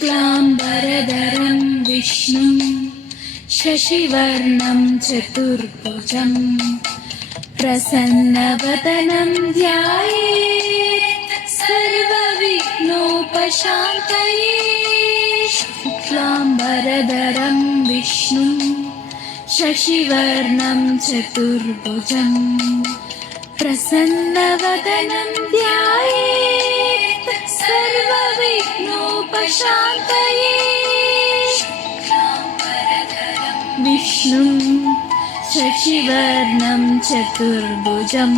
शुक्लाम्बरधरं विष्णुं शशिवर्णं चतुर्भुजं प्रसन्नवदनं ध्यायेत् सर्वविघ्नोपशान्तये। शुक्लाम्बरधरं विष्णुं शशिवर्णं चतुर्भुजं प्रसन्नवदनं ध्यायेत् सर्वविघ्नोपशान्तये। विष्णुं शशिवर्णं चतुर्भुजं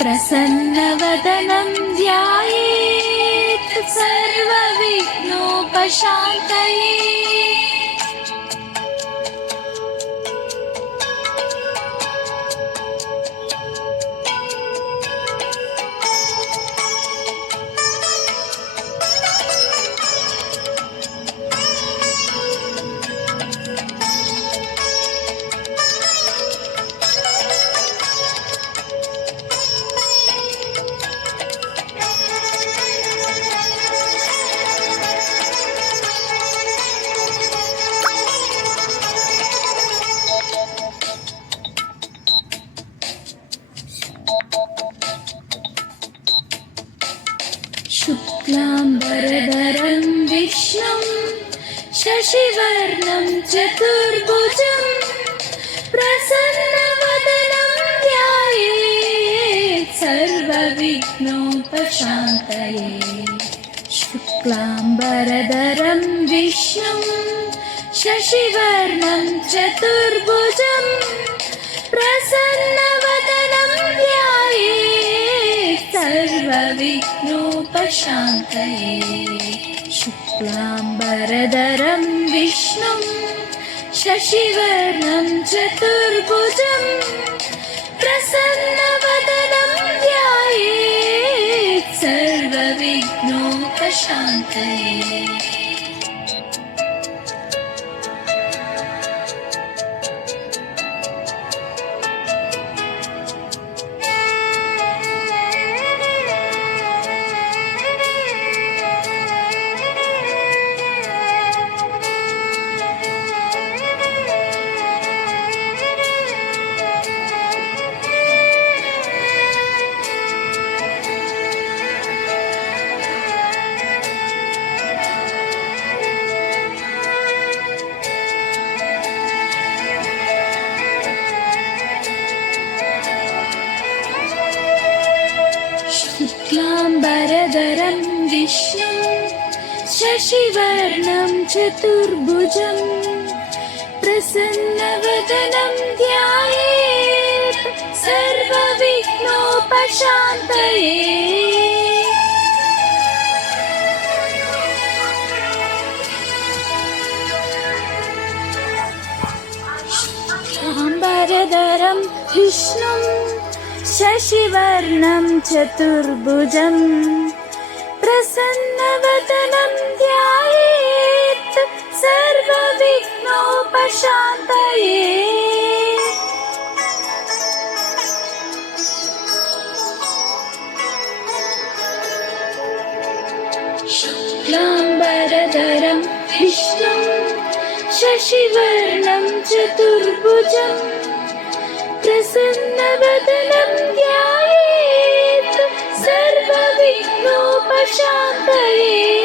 प्रसन्नवदनं ध्यायेत् सर्वविघ्नोपशान्तये। शुक्लाम्बरधरं विष्णुं शशिवर्णं चतुर्भुजं प्रसन्नवदनं ध्यायेत् सर्वविघ्नोपशान्तये। शुक्लाम्बरधरं विष्णुं शशिवर्णं चतुर्भुजं प्रसन्नवदनं ध्यायेत् सर्वविघ्नोपशान्तये। शुक्लाम्बरधरं विष्णुं शशिवर्णं चतुर्भुजं प्रसन्नवदनं ध्यायेत् सर्वविघ्नोपशान्तये। शुक्लाम्बरधरं विष्णुं शशिवर्णं चतुर्भुजं प्रसन्नवदनं ध्यायेत् सर्वविघ्नोपशान्तये। शुक्लाम्बरधरं विष्णुं शशिवर्णं चतुर्भुजं प्रसन्नवदनं ध्यायेत् सर्वविघ्नोपशान्तये। शुक्लाम्बरधरं विष्णुं शशिवर्णं चतुर्भुजं प्रसन्नवदनं ध्यायेत् सर्वविघ्नोपशान्तये।